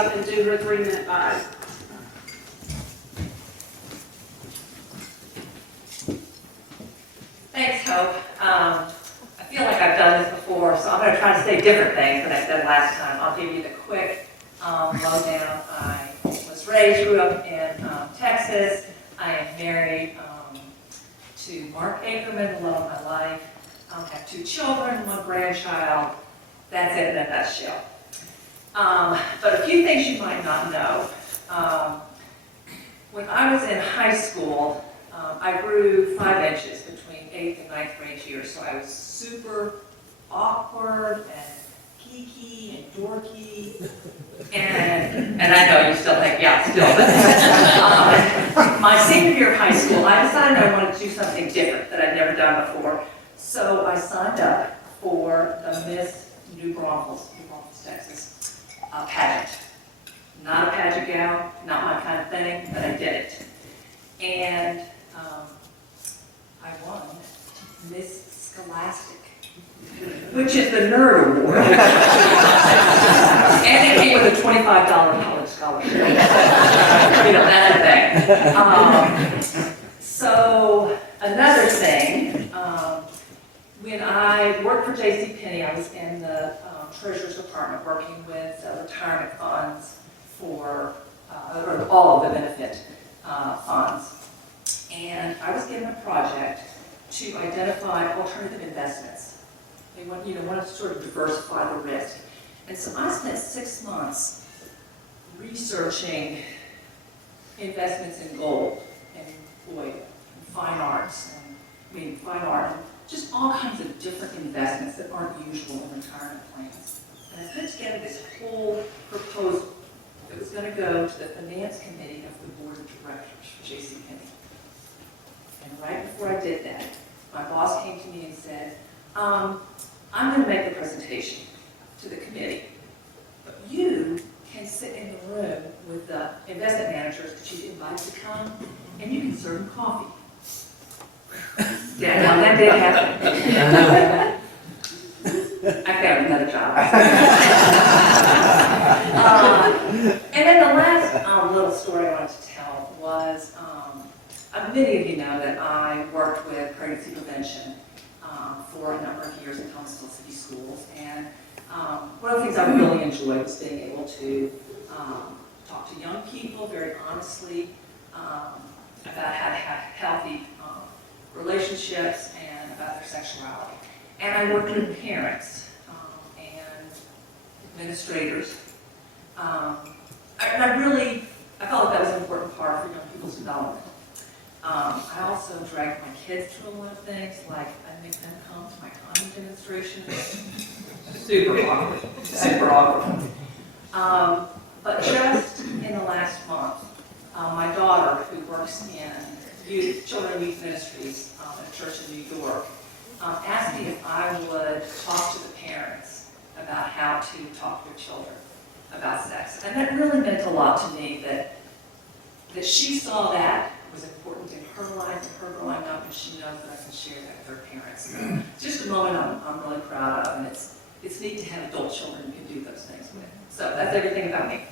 up and do her 3-minute bio. Thanks, Hope. I feel like I've done this before, so I'm going to try to say different things than I said last time. I'll give you the quick lowdown. I was raised, grew up in Texas. I am married to Mark Akerman, the love of my life. I have 2 children, 1 grandchild. That's it in a nutshell. But a few things you might not know. When I was in high school, I grew 5 inches between 8th and 9th grade years, so I was super awkward and geeky and dorky. And I know you still think, yeah, still. But, my senior year of high school, I decided I wanted to do something different that I'd never done before. So I signed up for the Miss New Braunfels, Texas pageant. Not a pageant gal, not my kind of thing, but I did it. And I won Miss Scholastic, which is the nerd award. And it came with a $25 college scholarship. You know, that thing. So another thing, when I worked for JCPenney, I was in the Treasurer's Department working with retirement funds for all of the benefit funds. And I was given a project to identify alternative investments. They wanted to sort of diversify the risk. And so I spent 6 months researching investments in gold and oil and fine arts, fine art, and just all kinds of different investments that aren't usual in retirement plans. And I put together this whole proposal that was going to go to the finance committee of the board of directors for JCPenney. And right before I did that, my boss came to me and said, I'm going to make the presentation to the committee, but you can sit in the room with the investment managers that you invited to come, and you can serve them coffee. Yeah, no, that did happen. I got another job. And then the last little story I wanted to tell was, many of you know that I worked with pregnancy prevention for a number of years in Thomasville City Schools. And one of the things I really enjoyed was being able to talk to young people very honestly about how to have healthy relationships and about their sexuality. And I worked with parents and administrators. I felt like that was an important part for young people's development. I also dragged my kids to a lot of things, like I'd make them come to my condom demonstrations. Super awkward, super awkward. But just in the last month, my daughter, who works in children and youth ministries at a church in New York, asked me if I would talk to the parents about how to talk to their children about sex. And that really meant a lot to me that she saw that was important in her life, in her growing up, and she knows that I can share that with her parents. So it's just a moment I'm really proud of, and it's neat to have adult children you can do those things with. So that's everything about me.